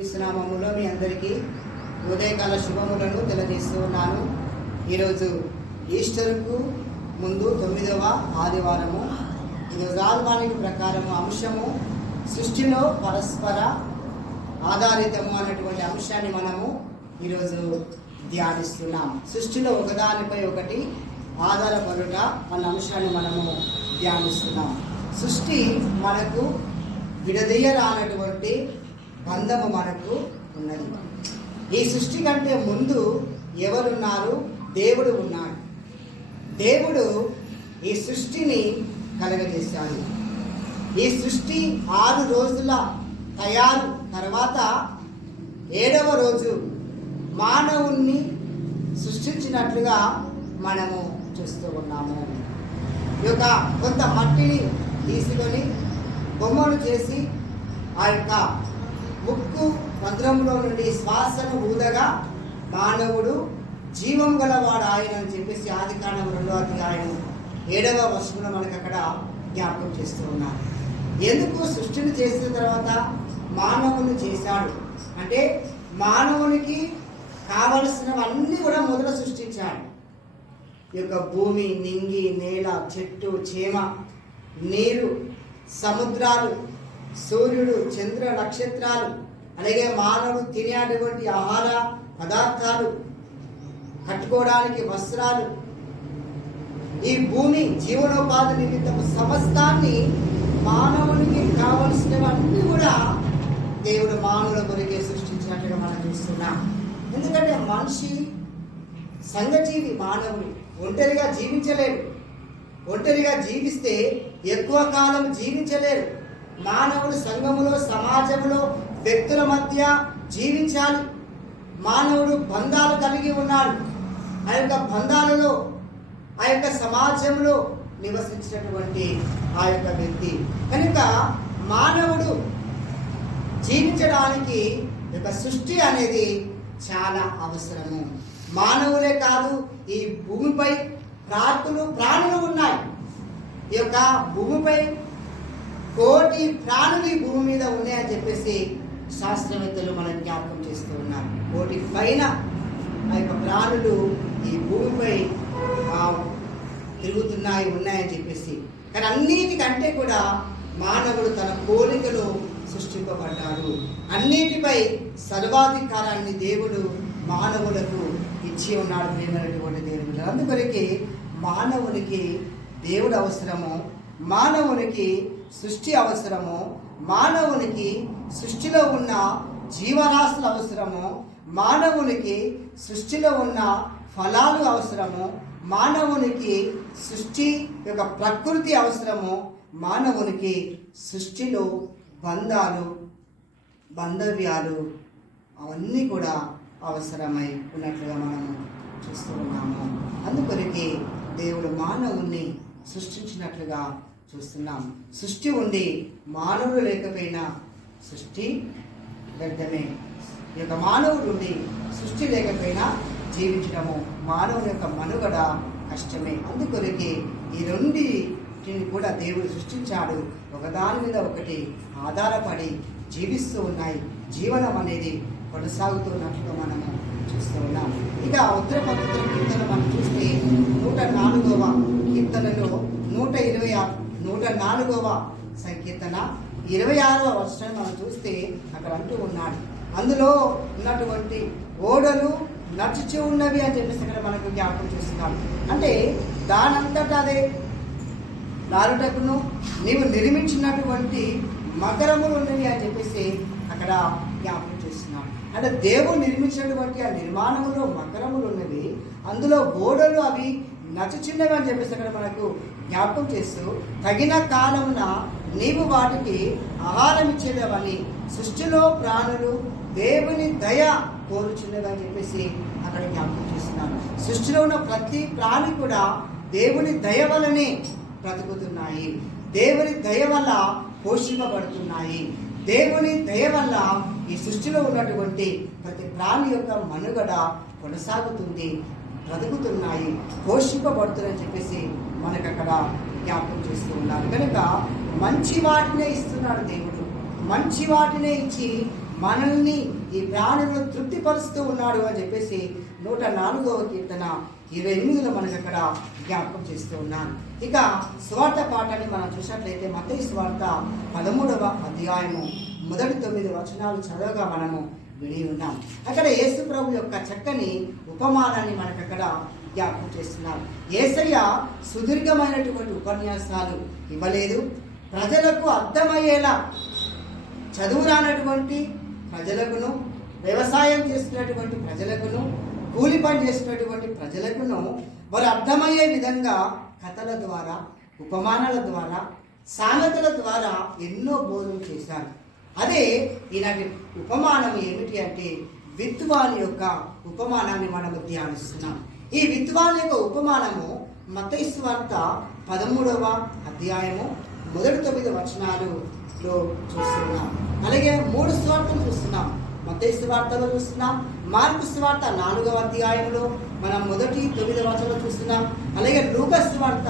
క్రీస్తునామములో మీ అందరికీ ఉదయకాల శుభములను తెలియజేస్తూ ఉన్నాను. ఈరోజు ఈస్టర్కు ముందు 9వ ఆదివారము. ఈరోజు ఆల్మానిక ప్రకారము అంశము సృష్టిలో పరస్పర ఆధారితము అనేటువంటి అంశాన్ని మనము ఈరోజు ధ్యానిస్తున్నాం. సృష్టిలో ఒకదానిపై ఒకటి ఆధారపడుట అన్న అంశాన్ని మనము ధ్యానిస్తున్నాం. సృష్టి మనకు విడదీయరానటువంటి బంధము మనకు ఉన్నది. ఈ సృష్టి కంటే ముందు ఎవరున్నారు? దేవుడు ఉన్నాడు. దేవుడు ఈ సృష్టిని కలగజేశాడు. ఈ సృష్టి 6 రోజుల తయారు తర్వాత 7వ రోజు మానవుణ్ణి సృష్టించినట్లుగా మనము చూస్తూ ఉన్నాము. ఈ యొక్క కొంత మట్టిని తీసుకొని బొమ్మను చేసి ఆ యొక్క ముక్కు రంధ్రంలో నుండి శ్వాసను ఊదగా మానవుడు జీవం గలవాడు ఆయన అని చెప్పేసి ఆదికాండం 2వ అధ్యాయం 7వ వచనంలో మనకు అక్కడ జ్ఞాపకం చేస్తూ ఉన్నారు. ఎందుకు సృష్టిని చేసిన తర్వాత మానవుని చేశాడు అంటే మానవునికి కావలసినవన్నీ కూడా మొదట సృష్టించాడు. ఈ యొక్క భూమి, నింగి, నేల, చెట్టు, చేమ, నీరు, సముద్రాలు, సూర్యుడు, చంద్ర, నక్షత్రాలు, అలాగే మానవుడు తినేటువంటి ఆహార పదార్థాలు, కట్టుకోవడానికి వస్త్రాలు, ఈ భూమి జీవనోపాధి నిమిత్తం సమస్తాన్ని మానవునికి కావలసినవన్నీ కూడా దేవుడు మానవుల కొరికే సృష్టించినట్టుగా మనం చూస్తున్నాం. ఎందుకంటే మనిషి సంఘజీవి, మానవుడు ఒంటరిగా జీవించలేడు. ఒంటరిగా జీవిస్తే ఎక్కువ కాలం జీవించలేరు. మానవుడు సంఘములో, సమాజంలో, వ్యక్తుల మధ్య జీవించాలి. మానవుడు బంధాలు కలిగి ఉన్నాడు. ఆ యొక్క బంధాలలో, ఆ యొక్క సమాజంలో నివసించినటువంటి ఆ యొక్క వ్యక్తి కనుక మానవుడు జీవించడానికి యొక్క సృష్టి అనేది చాలా అవసరము. మానవులే కాదు, ఈ భూమిపై ప్రాణులు ఉన్నాయి. ఈ యొక్క భూమిపై 1 కోటి ప్రాణులు ఈ భూమి మీద ఉన్నాయని చెప్పేసి శాస్త్రవేత్తలు మనం జ్ఞాపకం చేస్తూ ఉన్నారు. 1 కోటి పైన ఆ యొక్క ప్రాణులు ఈ భూమిపై ఉన్నాయని చెప్పేసి. కానీ అన్నిటికంటే కూడా మానవుడు తన పోలికలో సృష్టింపబడ్డాడు. అన్నిటిపై సర్వాధికారాన్ని దేవుడు మానవులకు ఇచ్చి ఉన్నాడు. ప్రేమైనటువంటి దేవుడు. అందుకొరకే మానవునికి దేవుడు అవసరము, మానవునికి సృష్టి అవసరము, మానవునికి సృష్టిలో ఉన్న జీవరాశులు అవసరము, మానవునికి సృష్టిలో ఉన్న ఫలాలు అవసరము, మానవునికి సృష్టి యొక్క ప్రకృతి అవసరము, మానవునికి సృష్టిలో బంధాలు, బాంధవ్యాలు అవన్నీ కూడా అవసరమై ఉన్నట్లుగా మనము చూస్తూ ఉన్నాము. అందుకొరికి దేవుడు మానవుణ్ణి సృష్టించినట్లుగా చూస్తున్నాం. సృష్టి ఉండి మానవుడు లేకపోయినా సృష్టి వ్యర్థమే. ఈ యొక్క మానవుడు ఉండి సృష్టి లేకపోయినా జీవించడము, మానవుని యొక్క మనుగడ కష్టమే. అందుకొరికి ఈ రెండింటిని కూడా దేవుడు సృష్టించాడు. ఒకదాని మీద ఒకటి ఆధారపడి జీవిస్తూ ఉన్నాయి. జీవనం అనేది కొనసాగుతున్నట్లుగా మనము చూస్తూ ఉన్నాం. ఇక ఉత్తర పవిత్ర కీర్తన మనం చూస్తే 104వ కీర్తనలో 104వ సంకీర్తన 26వ వచనం మనం చూస్తే అక్కడ అంటూ ఉన్నాడు, అందులో ఉన్నటువంటి ఓడలు నడుచుచూ ఉన్నవి అని చెప్పేసి అక్కడ మనకు జ్ఞాపకం చేస్తున్నాం. అంటే దానంతటా అదే నాలుటకును నీవు నిర్మించినటువంటి మకరములు ఉన్నవి అని చెప్పేసి అక్కడ జ్ఞాపకం చేస్తున్నాం. అంటే దేవుడు నిర్మించినటువంటి ఆ నిర్మాణములో మకరములు ఉన్నవి, అందులో ఓడలు అవి నచ్చుచున్నవి అని చెప్పేసి అక్కడ మనకు జ్ఞాపకం చేస్తూ తగిన కాలమున నీవు వాటికి ఆహారం ఇచ్చేదవని, సృష్టిలో ప్రాణులు దేవుని దయ కోరుచున్నవి అని చెప్పేసి అక్కడ జ్ఞాపకం చేస్తున్నాను. సృష్టిలో ఉన్న ప్రతి ప్రాణి కూడా దేవుని దయ వల్లనే బ్రతుకుతున్నాయి. దేవుని దయ వల్ల పోషింపబడుతున్నాయి. దేవుని దయ వల్ల ఈ సృష్టిలో ఉన్నటువంటి ప్రతి ప్రాణి యొక్క మనుగడ కొనసాగుతుంది, బ్రతుకుతున్నాయి, పోషింపబడుతున్నాయని చెప్పేసి మనకు అక్కడ జ్ఞాపకం చేస్తూ ఉన్నారు. కనుక మంచి వాటినే ఇస్తున్నాడు దేవుడు. మంచి వాటినే ఇచ్చి మనల్ని ఈ ప్రాణులను తృప్తిపరుస్తూ ఉన్నాడు అని చెప్పేసి 104వ కీర్తన 28లో మనకు అక్కడ జ్ఞాపకం చేస్తూ ఉన్నాను. ఇక స్వార్థ పాఠాన్ని మనం చూసినట్లయితే మత్తయి స్వార్థ 13వ అధ్యాయము మొదటి 9 వచనాలు చదవగా మనము విని ఉన్నాం. అక్కడ యేసు ప్రభు యొక్క చక్కని ఉపమానాన్ని మనకు అక్కడ జ్ఞాపకం చేస్తున్నారు. యేసయ్య సుదీర్ఘమైనటువంటి ఉపన్యాసాలు ఇవ్వలేదు. ప్రజలకు అర్థమయ్యేలా చదువు రానటువంటి ప్రజలకును, వ్యవసాయం చేస్తున్నటువంటి ప్రజలకును, కూలి పని చేస్తున్నటువంటి ప్రజలకును వారు అర్థమయ్యే విధంగా కథల ద్వారా, ఉపమానాల ద్వారా, సామెతల ద్వారా ఎన్నో బోధన చేశారు. అదే ఈనాటి ఉపమానం ఏమిటి అంటే విత్తువాని యొక్క ఉపమానాన్ని మనము ధ్యానిస్తున్నాం. ఈ విత్తువాని యొక్క ఉపమానము మత్తయి సువార్త 13వ అధ్యాయము మొదటి 9 వచనాలలో చూస్తున్నాం. అలాగే 3 సువార్తలు చూస్తున్నాం. మత్తయి సువార్తలో చూస్తున్నాం, మార్కు సువార్త 4వ అధ్యాయంలో మనం మొదటి 9 వచనాలు చూస్తున్నాం. అలాగే లూకా సువార్త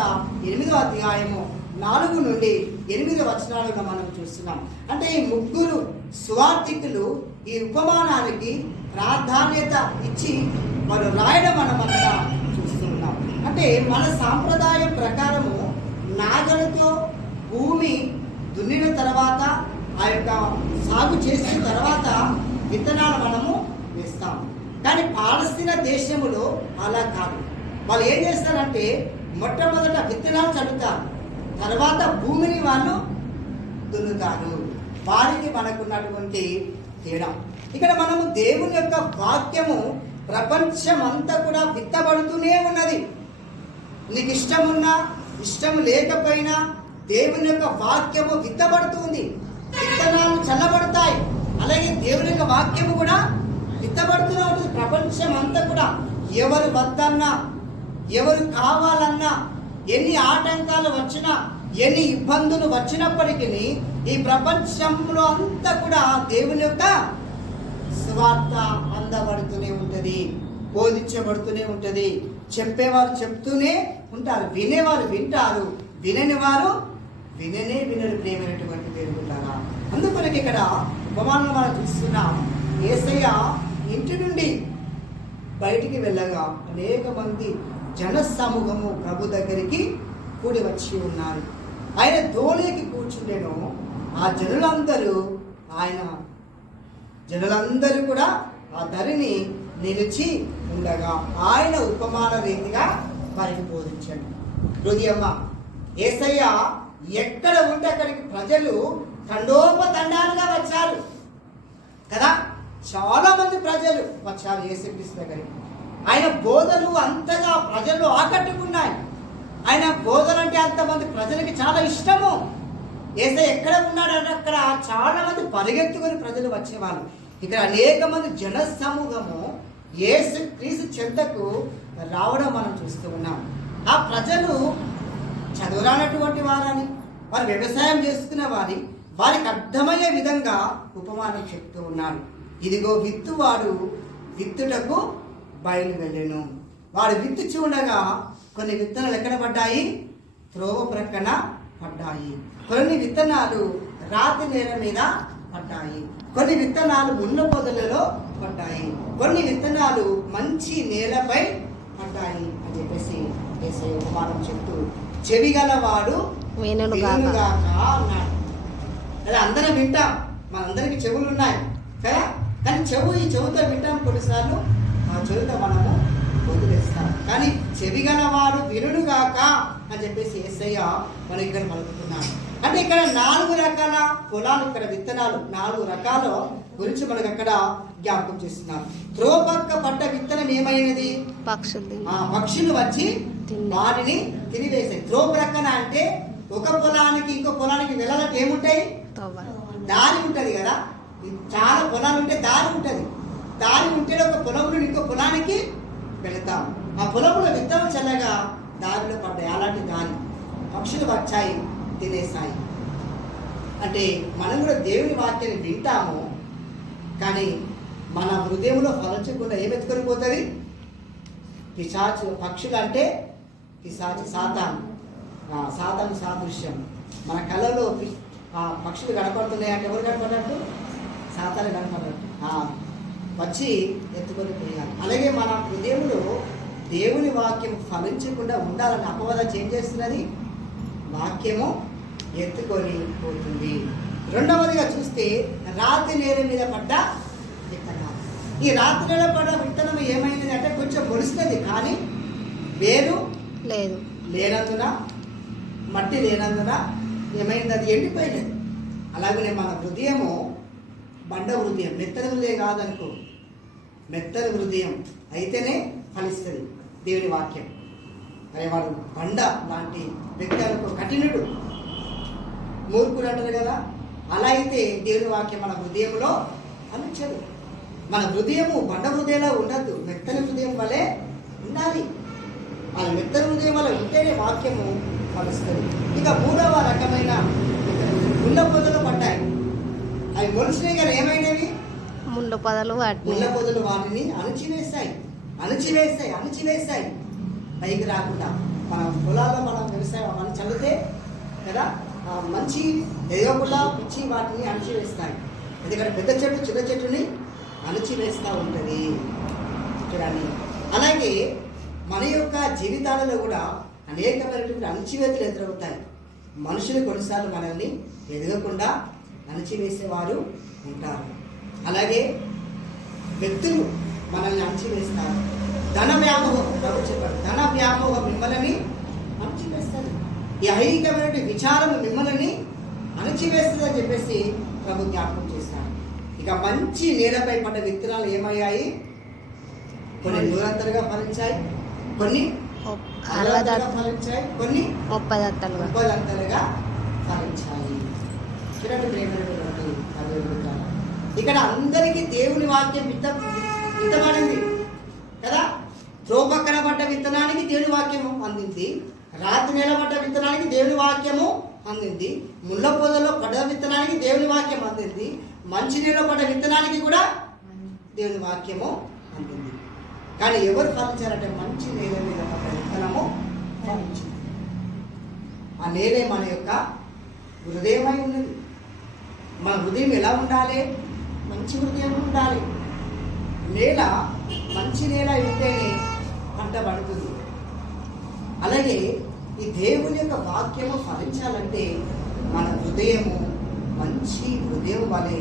8వ అధ్యాయము 4 నుండి 8 వచనాలను మనం చూస్తున్నాం. అంటే ఈ 3 సువార్థికులు ఈ ఉపమానానికి ప్రాధాన్యత ఇచ్చి వారు రాయడం మనం అక్కడ చూస్తున్నాం. అంటే మన సాంప్రదాయం ప్రకారము నాగలతో భూమి దున్నిన తర్వాత ఆ యొక్క సాగు చేసిన తర్వాత విత్తనాలు మనము వేస్తాం. కానీ పాలస్తీనా దేశంలో అలా కాదు. వాళ్ళు ఏం చేస్తారంటే మొట్టమొదట విత్తనాలు చల్లుతారు, తర్వాత భూమిని వాళ్ళు దున్నుతారు. వారికి మనకున్నటువంటి తేడా. ఇక్కడ మనము దేవుని యొక్క వాక్యము ప్రపంచం అంతా కూడా విత్తబడుతూనే ఉన్నది. నీకు ఇష్టమున్నా ఇష్టం లేకపోయినా దేవుని యొక్క వాక్యము విత్తబడుతుంది. విత్తనాలు చల్లబడతాయి. అలాగే దేవుని యొక్క వాక్యము కూడా విత్తబడుతూనే ఉంటుంది. ప్రపంచం అంతా కూడా ఎవరు వద్దన్నా, ఎవరు కావాలన్నా, ఎన్ని ఆటంకాలు వచ్చినా, ఎన్ని ఇబ్బందులు వచ్చినప్పటికీ ఈ ప్రపంచంలో అంతా కూడా దేవుని యొక్క సువార్త అందబడుతూనే ఉంటుంది, బోధించబడుతూనే ఉంటుంది. చెప్పేవారు చెప్తూనే ఉంటారు, వినేవారు వింటారు, వినని వారు వినరు. ప్రేమైనటువంటి పేరుకుంటారా? అందుకొరకు ఇక్కడ ఉపమానం మనం చూస్తున్నాం. యేసయ్య ఇంటి నుండి బయటికి వెళ్ళగా అనేక మంది జన సమూహము ప్రభు దగ్గరికి కూడి వచ్చి ఉన్నారు. ఆయన దోణికి కూర్చుండేను. ఆ జనులందరూ కూడా ఆ ధరిని నిలిచి ఉండగా ఆయన ఉపమాన రీతిగా వారికి బోధించండి. హృదయమ్మ, యేసయ్య ఎక్కడ ఉంటే అక్కడికి ప్రజలు తండోపతండాలుగా వచ్చారు కదా. చాలా మంది ప్రజలు వచ్చారు యేసుక్రీస్తు దగ్గరికి. ఆయన బోధలు అంతగా ప్రజలు ఆకట్టుకున్నాయి. ఆయన బోధలు అంటే అంతమంది ప్రజలకి చాలా ఇష్టము. యేసయ్య ఎక్కడ ఉన్నాడంటే అక్కడ చాలా మంది పరిగెత్తుకొని ప్రజలు వచ్చేవాళ్ళు. ఇక్కడ అనేక మంది జన సమూహము యేసుక్రీస్తు చెంతకు రావడం మనం చూస్తూ ఉన్నాం. ఆ ప్రజలు చదువురానటువంటి వారని, వారు వ్యవసాయం చేసుకునే వారికి అర్థమయ్యే విధంగా ఉపమానం చెప్తూ ఉన్నాడు. ఇదిగో విత్తువాడు విత్తుటకు బయలు వెళ్ళెను. వాడు విత్తుచి ఉండగా కొన్ని విత్తనాలు ఎక్కడ పడ్డాయి? త్రోవ ప్రక్కన పడ్డాయి. కొన్ని విత్తనాలు రాతి నేల మీద పడ్డాయి. కొన్ని విత్తనాలు ముళ్ళ పొదలలో పడ్డాయి. కొన్ని విత్తనాలు మంచి నేలపై పడ్డాయి అని చెప్పేసి యేసయ్య ఉపమానం చెప్తూ చెవి గలవాడు వినుగాక అన్నాడు. అదే అందరం వింటాం, మనందరికి చెవులు ఉన్నాయి కదా. కానీ ఈ చెవుతో వింటాం, కొన్నిసార్లు ఆ చెవితో మనము వదిలేస్తాం. కానీ చెవి గలవాడు వినుగాక అని చెప్పేసి యేసయ్య మనం ఇక్కడ పలుకుతున్నాడు. అంటే ఇక్కడ 4 రకాల పొలాలు, ఇక్కడ విత్తనాలు 4 రకాల గురించి మనకు అక్కడ జ్ఞాపకం చేస్తున్నారు. త్రోపక్క పడ్డ విత్తనం ఏమైనది? పక్షులు వచ్చి వాటిని తినివేసాయి. త్రో ప్రక్కన అంటే ఒక పొలానికి ఇంకో పొలానికి వెళ్ళాలంటే ఏముంటాయి? దారి ఉంటది కదా. చాలా పొలాలు ఉంటే దారి ఉంటది. దారి ఉంటే ఒక పొలం నుండి ఇంకో పొలానికి వెళతాం. ఆ పొలంలో విత్తనం చల్లగా దారిలో పడ్డాయి. అలాంటి దారి పక్షులు వచ్చాయి, తినేసాయి. అంటే మనం కూడా దేవుని వాక్యాన్ని వింటాము, కానీ మన హృదయంలో ఫలించకుండా ఏమెత్తుకొని పోతుంది? పిశాచు. పక్షులు అంటే పిశాచు, సాతాను సాదృశ్యం. మన కళ్ళలో పక్షులు కనపడుతున్నాయి అంటే ఎవరు కనపడ్డట్టు? సాతాను కనపడదు, వచ్చి ఎత్తుకొని పోయాలి. అలాగే మన హృదయంలో దేవుని వాక్యం ఫలించకుండా ఉండాలని అపవాదం చేంజ్ చేస్తున్నది, వాక్యము ఎత్తుకొని పోతుంది. రెండవదిగా చూస్తే రాతి నేల మీద పడ్డ విత్తనాలు. ఈ రాతి నేల పడ్డ విత్తనం ఏమైంది అంటే కొంచెం మొలుస్తుంది, కానీ వేరు లేనందున, మట్టి లేనందున ఏమైంది, అది ఎండిపోయినది. అలాగనే మన హృదయము బండ హృదయం, మెత్తని హృదయం కాదనుకో, మెత్తని హృదయం అయితేనే ఫలిస్తుంది దేవుని వాక్యం. అరే వాడు బండ లాంటి వ్యక్తి అనుకో, కఠినుడు, మూర్ఖుడు అంటారు కదా, అలా అయితే దేవుని వాక్యం మన హృదయంలో ఫలించదు. మన హృదయము బండ హృదయంలో ఉండద్దు, మెత్తని హృదయం వలె ఉండాలి. మన మెత్తని హృదయం వల్ల ఉంటేనే వాక్యము ఫలిస్తుంది. ఇక మూడవ రకమైన ముళ్ళ పొదలు పడ్డాయి. అవి మొలిసినాయి కానీ ఏమైనవి, ముళ్ళ పొదలు వాటిని అణిచివేస్తాయి పైకి రాకుండా. మన పొలాల్లో మనం వ్యవసాయం అవన్నీ చల్లితే కదా మంచి ఎదగకుండా పిచ్చి వాటిని అణిచివేస్తాయి. ఎందుకంటే పెద్ద చెట్టు చిన్న చెట్టుని అణిచివేస్తూ ఉంటుంది చూడండి. అలాగే మన యొక్క జీవితాలలో కూడా అనేకమైనటువంటి అణిచివేతలు ఎదురవుతాయి. మనుషులు కొన్నిసార్లు మనల్ని ఎదగకుండా అణిచివేసేవారు ఉంటారు. అలాగే వ్యక్తులు మనల్ని అణిచివేస్తారు. ధన వ్యామోహం, ప్రభు చెప్పారు, ధన వ్యామోహం మిమ్మల్ని అణిచివేస్తుంది. ఈ ఐహికమైన విచారం మిమ్మల్ని అణిచివేస్తుంది అని చెప్పేసి ప్రభు జ్ఞాపకం చేస్తాడు. ఇక మంచి నేలపై పడ్డ విత్తనాలు ఏమయ్యాయి, కొన్ని నూరంతలుగా ఫలించాయి, కొన్ని ఫలించాయి, కొన్ని 30 అంతలుగా ఫలించాయి. చూడండి, ఇక్కడ అందరికీ దేవుని వాక్యం విత్తబడింది కదా. త్రోపక్కన పడ్డ విత్తనానికి దేవుని వాక్యము అందింది, రాతి నిలబడ్డ విత్తనానికి దేవుని వాక్యము అందింది, ముళ్ళ పొదలో పడ్డ విత్తనానికి దేవుని వాక్యం అందింది, మంచి నీళ్ళలో పడ్డ విత్తనానికి కూడా దేవుని వాక్యము అందింది. కానీ ఎవరు ఫలించారంటే మంచి నేల మీద పడ్డ విత్తనము ఫలించింది. ఆ నేలే మన యొక్క హృదయమై ఉన్నది. మన హృదయం ఎలా ఉండాలి, మంచి హృదయం ఉండాలి. నేల మంచి నేల ఉంటేనే పంట పడుతుంది. అలాగే ఈ దేవుని యొక్క వాక్యము ఫలించాలంటే మన హృదయము మంచి హృదయం వలె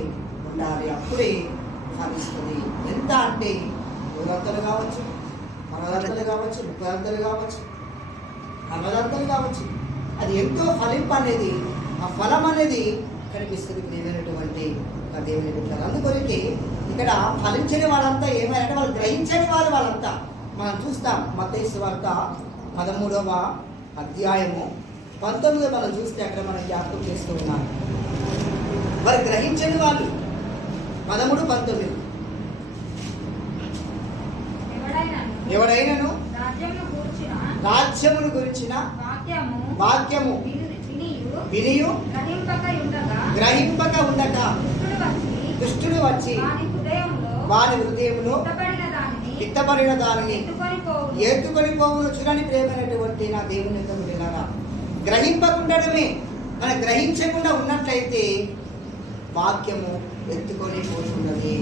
ఉండాలి, అప్పుడే ఫలిస్తుంది. ఎంత అంటే 100 కావచ్చు, 60 కావచ్చు, 30 కావచ్చు, 40 కావచ్చు, అది ఎంతో ఫలింపు అనేది, ఆ ఫలం అనేది కనిపిస్తుంది ప్రియమైనటువంటి దేవుని బిడ్డలు. అందుకొరికి ఇక్కడ ఫలించని వాళ్ళంతా ఏమైనా వాళ్ళు గ్రహించని వాళ్ళంతా మనం చూస్తాం. మత్తయి సువార్త 13వ అధ్యాయము 19 మనం చూస్తే అక్కడ మనం జ్ఞాపకం చేస్తూ ఉన్నాం. వారు గ్రహించని వాళ్ళు 13-19 ఎవడైనను రాజ్యమును గురించిన వాక్యము వినియు గ్రహింపక ఉండగా దుష్టుడు వచ్చి వారి హృదయంలో విత్తబడిన దానిని ఎత్తుకొని పోవును. చూడని ప్రేమైనటువంటి నా దేవుని యొక్క బిడ్డలారా, గ్రహింపకుండడమే. మనం గ్రహించకుండా ఉన్నట్లయితే వాక్యము ఎత్తుకొని పోతున్నది.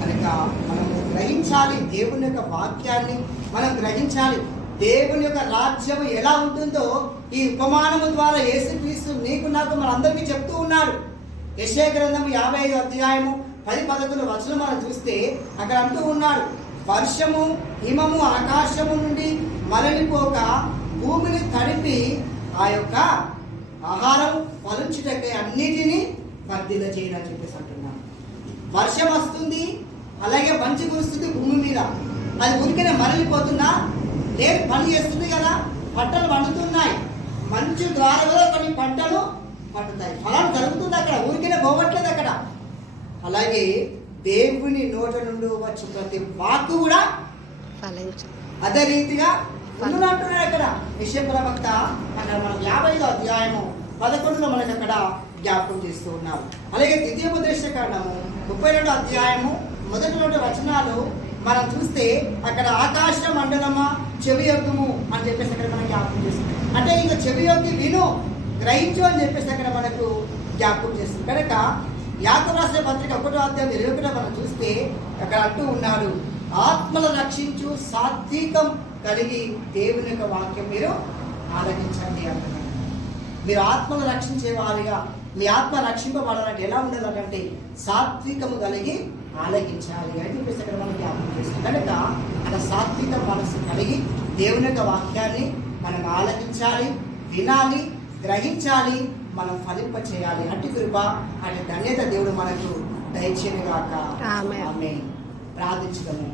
కనుక మనము గ్రహించాలి, దేవుని యొక్క వాక్యాన్ని మనం గ్రహించాలి. దేవుని యొక్క రాజ్యము ఎలా ఉంటుందో ఈ ఉపమానము ద్వారా యేసుక్రీస్తు నీకు నాకు మనందరికీ చెప్తూ ఉన్నాడు. యెషయా గ్రంథము 55వ అధ్యాయము 10-11 వచనం మనం చూస్తే అక్కడ అంటూ ఉన్నాడు, వర్షము హిమము ఆకాశము నుండి మరలిపోక భూమిని తడిపి ఆ యొక్క ఆహారం ఫలించుటకై అన్నిటినీ వర్ధిల్ల చేయని చెప్పేసి అంటున్నాను. వర్షం వస్తుంది, అలాగే మంచు కురుస్తుంది భూమి మీద, అది ఉరికనే మరలిపోతుందా? లేదు, పని చేస్తుంది కదా, పంటలు పండుతున్నాయి. మంచు ద్వారా కూడా కొన్ని పంటలు పండుతాయి, ఫలం జరుగుతుంది అక్కడ, ఊరికనే పోవట్లేదు అక్కడ. అలాగే దేవుని నోట నుండి వచ్చి ప్రతి వాక్కు కూడా అదే రీతిగా అంటున్నాడు అక్కడ యెషయా ప్రవక్త. అక్కడ మనం 55వ అధ్యాయము 11లో మనకి అక్కడ జ్ఞాపకం చేస్తూ ఉన్నాం. అలాగే ద్వితీయోపదేశకాండము 32వ అధ్యాయము 1 వచనాలు మనం చూస్తే అక్కడ ఆకాశ మండలమా చెవి యొక్కము అని చెప్పేసి అక్కడ మనం జ్ఞాపకం చేస్తుంది. అంటే ఇంకా చెవి యొక్కి విను, గ్రహించు అని చెప్పేసి అక్కడ మనకు జ్ఞాపకం చేస్తుంది. కనుక యాకోబు రాసిన పత్రిక 1:21 మనం చూస్తే అక్కడ అంటూ ఉన్నాడు, ఆత్మలు రక్షించు సాత్వికం కలిగి దేవుని యొక్క వాక్యం మీరు ఆలకించండి అంటున్నాడు. మీరు ఆత్మను రక్షించే వారిగా, మీ ఆత్మ రక్షింపబడాలంటే ఎలా ఉండాలంటే సాత్వికము కలిగి ఆలకించాలి అని చెప్పేసి అక్కడ మనం జ్ఞాపకం చేస్తాం. కనుక అలా సాత్విక మనసు కలిగి దేవుని యొక్క వాక్యాన్ని మనం ఆలకించాలి, వినాలి, గ్రహించాలి, మనం ఫలింప చేయాలి. అట్టి కృప అటు ధన్యత దేవుడు మనకు దయచేయనుగాక. ఆమేన్. ప్రార్థించుదాము.